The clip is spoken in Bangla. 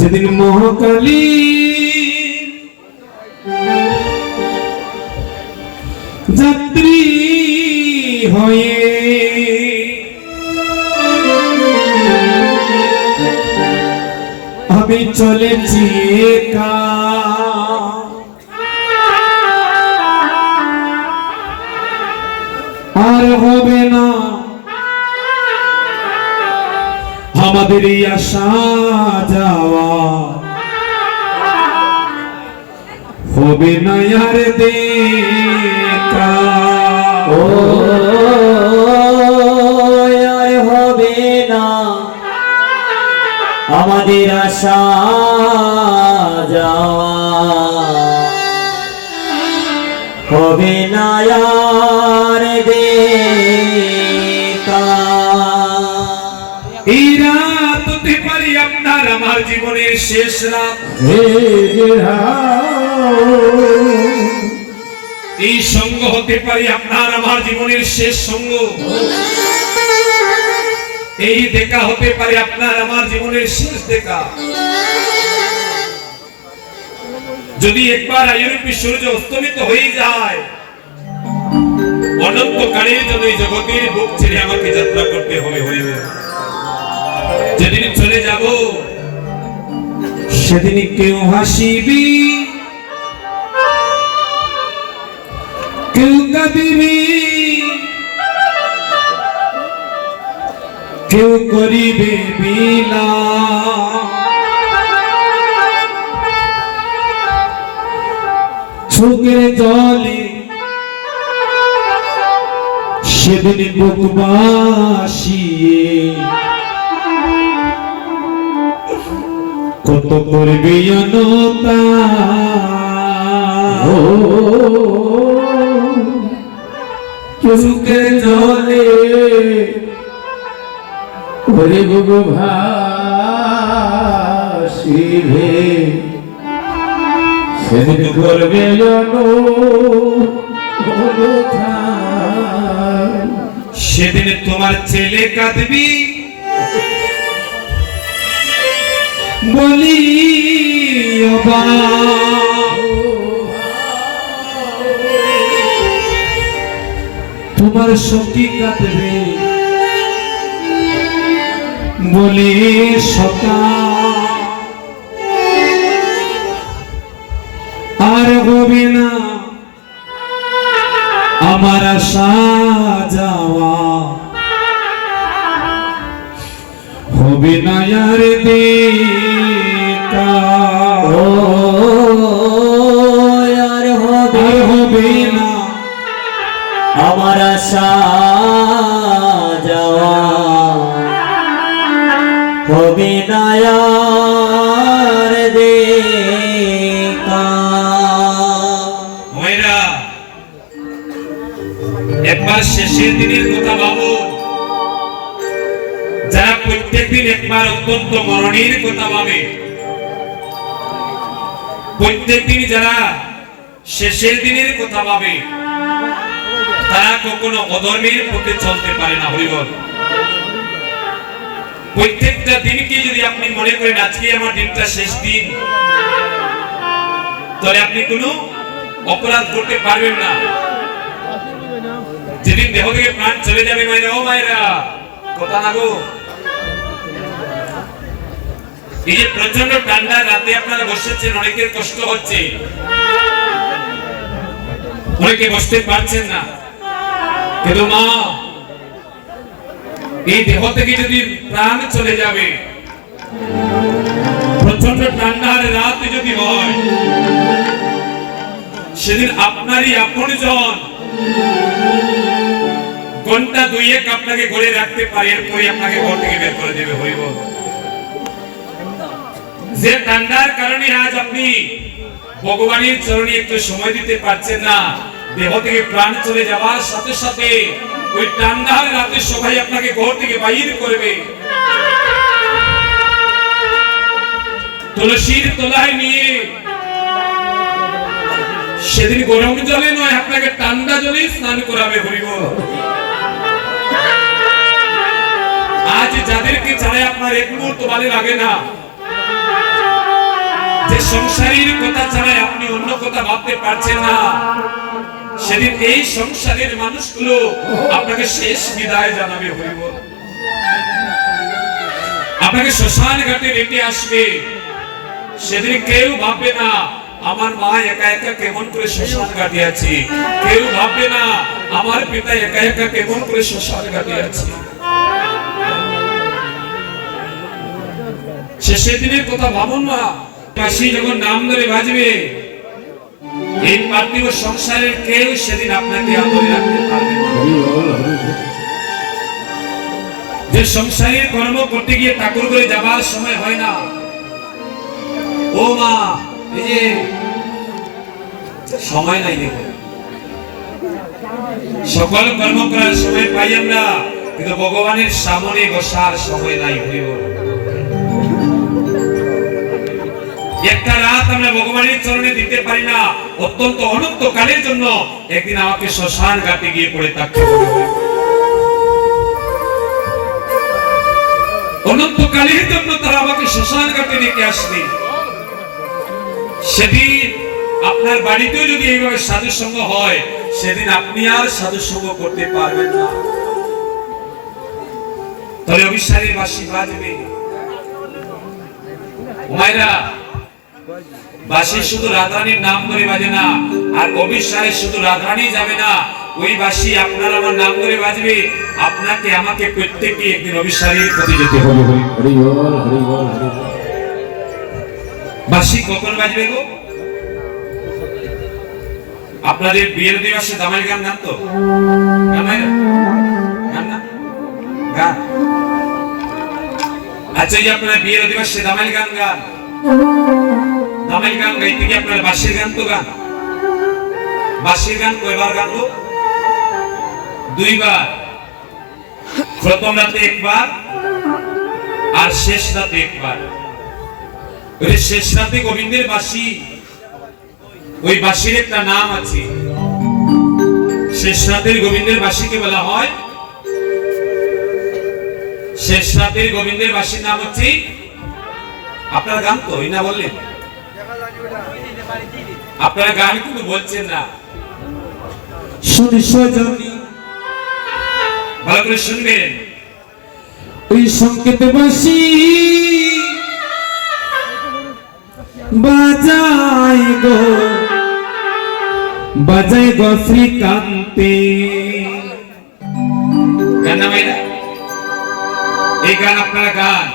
যেদিন মহাকালী যাত্রী হয়ে আমি চলেছি একা, আর হবে না আমাদের এই আশা যাওয়া, হবে না আর দেখা। ও আর হবে না আমাদের আশা যাওয়া, হবে না আর দেখা। এই রাত হতে পারি আপনার আমার জীবনের শেষ রাত, এই সঙ্গ হতে পারি আপনার আমার জীবনের শেষ সঙ্গ, এই দেখা হতে পারে আপনার আমার জীবনের শেষ দেখা। যদি একবার আয়ুরূপী সূর্য অস্তমিত হয়ে যায়, অনন্তকালের জন্য এই জগতের বুক ছেড়ে আমাকে যাত্রা করতে হবে। যেদিন চলে যাব সেদিন কেউ হাসিবি, কেউ কাঁদিবি, কেউ করিবে বিলাপ, চোখের জলে সেদিন বুক ভাসিয়ে কত করবে অনতা। চোখের জলে ওরে বুক ভাসিবে, সেদিন করবে অনথা। সেদিন তোমার ছেলে কাঁদবি বলি অবা, তোমার সখী কাঁদবে বলি সকা, আর হবে না আমার আশা যাওয়া, হবে না আর দেখা। ও আর হবে না আমার আশা যাওয়া, হবে না আর দেখা। ময়রা, একবার শেষের দিনের কথা ভাবো, যারা প্রত্যেকদিন একবার অত্যন্ত মরণের কথা ভাবে, প্রত্যেকদিন যারা শেষের দিনের কথা ভাবে, তারা কখনো অধর্মের পথে চলতে পারে না। হরিবল। প্রত্যেকটা দিনকে যদি আপনি মনে করেন আজকে আমার দিনটা শেষ দিন, তাহলে আপনি কোনো অপরাধ করতে পারবেন না। যেদিন দেহ থেকে প্রাণ চলে যাবে, মায়েরা, ও মায়েরা, কথা না গো, এই যে প্রচন্ড ঠান্ডা রাতে আপনারা বসেছেন, অনেকের কষ্ট হচ্ছে, অনেকে বসতে পারছেন না, কিন্তু মা, এই দেহ থেকে যদি প্রাণ চলে যাবে, প্রচন্ড ঠান্ডার রাত যদি হয়, সেদিন আপনারই আপনজন ঘন্টা দুয়েক আপনাকে ঘরে রাখতে পারে, এরপরে আপনাকে ঘর থেকে বের করে দেবে। হইব যে ঠান্ডার কারণে আজ আপনি ভগবানের চরণে একটু সময় দিতে পারছেন না, দেহ থেকে প্রাণ চলে যাওয়ার সাথে সাথে ওই ঠান্ডার রাতে সবাই আপনাকে ঘর থেকে বাইরে করবে, তুলসীর তলায় নিয়ে সেদিন গরম জলে নয়, আপনাকে ঠান্ডা জলে স্নান করাবে। হরিব। আজ যাদেরকে ছাড়াই আপনার এক মুহূর্ত ভালো লাগে না, যে সংসারের কথা ছাড়া আপনি অন্য কথা ভাবতে পারছেন না, সেদিন এই সংসারের মানুষগুলো আপনাকে শেষ বিদায় জানাবে। হইব আপনাকে শ্মশান ঘাটে রেখে আসবে। সেদিন কেউ ভাববে না আমার মা একা একা কেমন করে শ্মশান ঘাটে আছে, কেউ ভাববে না আমার পিতা একা একা কেমন করে শ্মশান ঘাটে আছে। সেদিনের কথা ভাবুন না। কাশি যখন নাম ধরে বাজবে, এই পার্থিব সংসারের কেউ সেদিন আপনাকে আদরে রাখতে পারবে না। যে সংসারের কর্ম করতে গিয়ে ঠাকুর করে যাবার সময় হয় না, ও মা এই যে সময় নাই, দেখো সকল কর্ম করার সময় পাই আমরা, কিন্তু ভগবানের সামনে বসার সময় নাই। হইব একটা রাত আমরা ভগবানের চরণে দিতে পারি না, অত্যন্ত অনন্ত কালের জন্য একদিন আমাকে শ্মশান ঘাটে গিয়ে পড়ে থাকতে হবে। অনন্ত কালের জন্য তারা আমাকে শ্মশান ঘাটে রেখে আসবে। সেদিন আপনার বাড়িতেও যদি এইভাবে সাধু সঙ্গ হয়, সেদিন আপনি আর সাধু সঙ্গ করতে পারবেন না। তবে অভিসারের বাঁশি বাজবে। মায়েরা, বাঁশি শুধু রাধারানীর নাম ধরে বাজে না, আর অভিসারে শুধু রাধারানী যাবে না, ওই বাঁশি আপনার আমার নাম ধরে বাজবে। আপনাকে আমাকে প্রত্যেককে একদিন অভিসারের পথে যেতে হবে। হরি বল, হরি বল, হরি বল। বাঁশি কখন বাজবে গো? আপনাদের বিয়ের দিবসে দামাইল গান গান তো গান হয় না? গান না? গান। আচ্ছা, এই যে আপনারা বিয়ের দিবসে দামাইল গান গান, দামাইল গান গাইতে গিয়ে আপনার বাঁশির গান তো গান। বাঁশির গান কয়বার গানবো? দুইবার। প্রথম রাতে একবার, আর শেষ রাতে একবার। ওই শেষ রাতে গোবিন্দের বাঁশি, ওই বাঁশির একটা নাম আছে। শেষ রাতের গোবিন্দের বাঁশিকে বলা হয়, শেষ রাতের গোবিন্দের বাঁশির নাম হচ্ছে, আপনার গান তো না বললেন, আপনারা গান কিন্তু বলছেন না। সজনী ভালো করে শুনবেন। ওই সংকেত বাঁশি বাজায় গো শ্রীকান্তে। গান না ভাইরা? এই গান আপনারা গান।